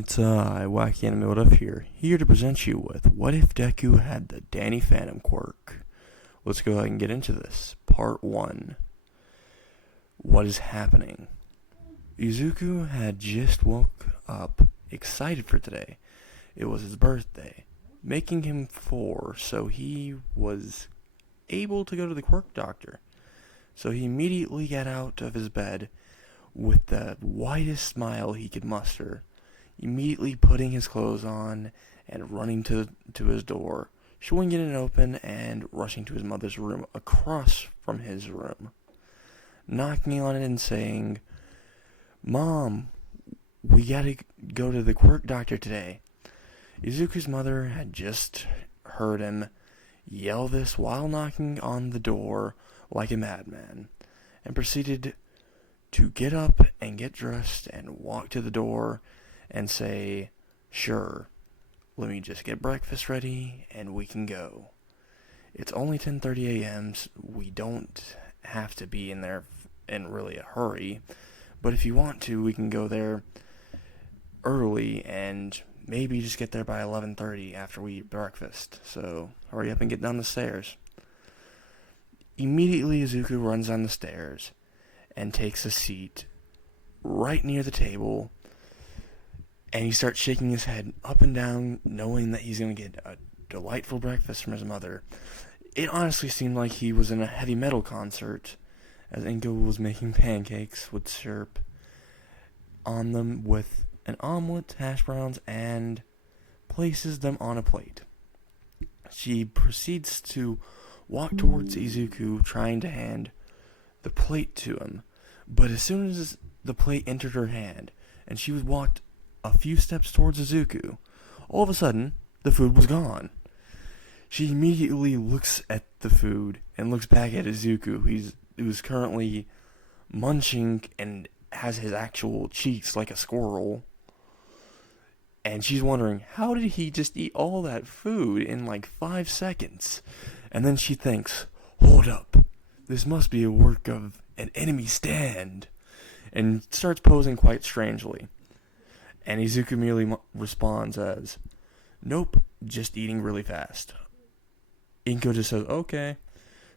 It's Wacky Anime What If here to present you with What If Deku Had the Danny Phantom Quirk? Let's go ahead and get into this. Part 1. What is happening? Izuku had just woke up, excited for today. It was his birthday, making him 4, so he was able to go to the Quirk doctor. So he immediately got out of his bed with the widest smile he could muster, immediately putting his clothes on and running to his door, swinging it open and rushing to his mother's room across from his room, knocking on it and saying, "Mom, we gotta go to the Quirk doctor today." Izuku's mother had just heard him yell this while knocking on the door like a madman, and proceeded to get up and get dressed and walk to the door and say, "Sure, let me just get breakfast ready and we can go. It's only 10:30 a.m. So we don't have to be in there in really a hurry, but if you want to, we can go there early and maybe just get there by 11:30 after we eat breakfast. So hurry up and get down the stairs." Immediately, Izuku runs down the stairs and takes a seat right near the table, and he starts shaking his head up and down, knowing that he's going to get a delightful breakfast from his mother. It honestly seemed like he was in a heavy metal concert, as Inko was making pancakes with syrup on them with an omelet, hash browns, and places them on a plate. She proceeds to walk towards Izuku, trying to hand the plate to him, but as soon as the plate entered her hand and she was walked a few steps towards Izuku, all of a sudden the food was gone. She immediately looks at the food and looks back at Izuku, who's currently munching and has his actual cheeks like a squirrel, and she's wondering, how did he just eat all that food in like 5 seconds? And then she thinks, hold up, this must be a work of an enemy stand, and starts posing quite strangely. And Izuku merely responds as, "Nope, just eating really fast." Inko just says, "Okay,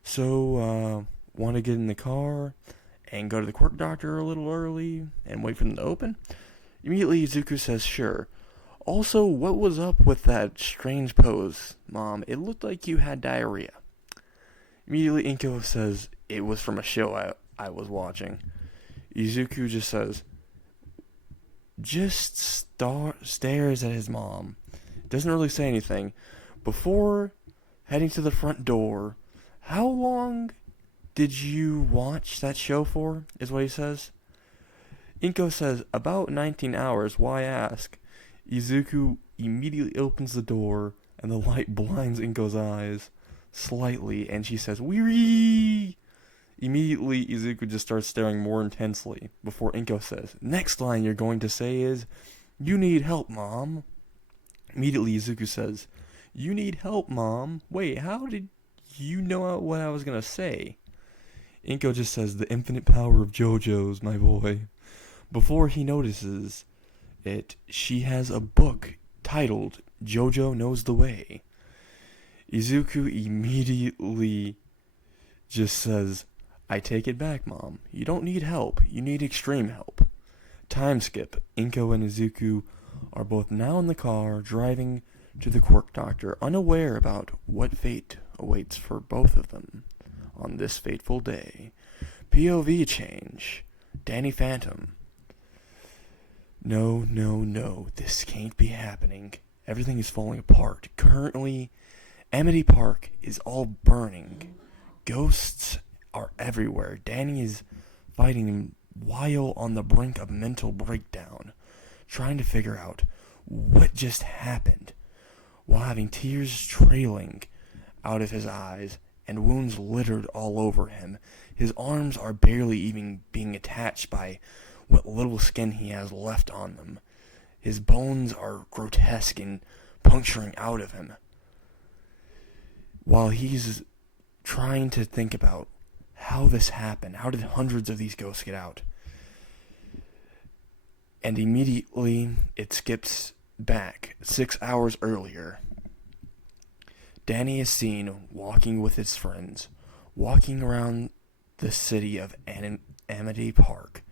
so, want to get in the car and go to the Quirk doctor a little early and wait for them to open?" Immediately, Izuku says, "Sure. Also, what was up with that strange pose, Mom? It looked like you had diarrhea." Immediately, Inko says, "It was from a show I was watching." Izuku just says, stares at his mom. Doesn't really say anything. Before heading to the front door, "How long did you watch that show for?" is what he says. Inko says, "About 19 hours, why ask?" Izuku immediately opens the door, and the light blinds Inko's eyes slightly, and she says, "Weary!" Immediately, Izuku just starts staring more intensely, before Inko says, "Next line you're going to say is, 'You need help, Mom.'" Immediately, Izuku says, "You need help, Mom? Wait, how did you know what I was going to say?" Inko just says, "The infinite power of JoJo's, my boy." Before he notices it, she has a book titled JoJo Knows the Way. Izuku immediately just says, "I take it back, Mom. You don't need help. You need extreme help." Time skip. Inko and Izuku are both now in the car, driving to the Quirk doctor, unaware about what fate awaits for both of them on this fateful day. POV change. Danny Phantom. No, no, no. This can't be happening. Everything is falling apart. Currently, Amity Park is all burning. Ghosts are everywhere. Danny is fighting them while on the brink of mental breakdown, trying to figure out what just happened, while having tears trailing out of his eyes and wounds littered all over him. His arms are barely even being attached by what little skin he has left on them. His bones are grotesque and puncturing out of him, while he's trying to think about how this happened. How did hundreds of these ghosts get out? And immediately it skips back 6 hours earlier. Danny is seen walking with his friends, walking around the city of Amity Park,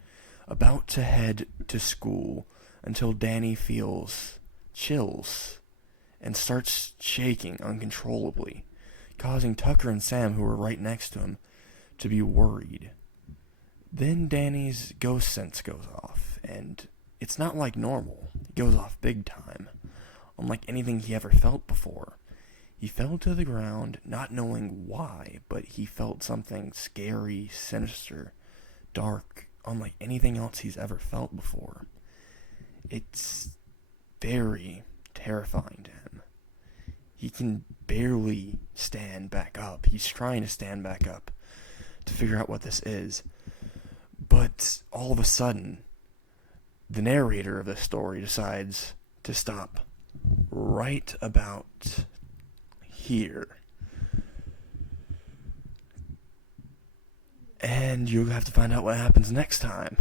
about to head to school until Danny feels chills and starts shaking uncontrollably, causing Tucker and Sam, who were right next to him, to be worried. Then Danny's ghost sense goes off, and it's not like normal. It goes off big time, unlike anything he ever felt before. He fell to the ground, not knowing why, but he felt something scary, sinister, dark, unlike anything else he's ever felt before. It's very terrifying to him. He can barely stand back up. He's trying to stand back up to figure out what this is. But all of a sudden, the narrator of this story decides to stop right about here. And you'll have to find out what happens next time.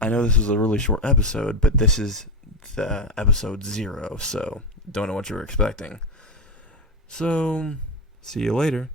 I know this is a really short episode, but this is the episode 0, so don't know what you were expecting. So, see you later.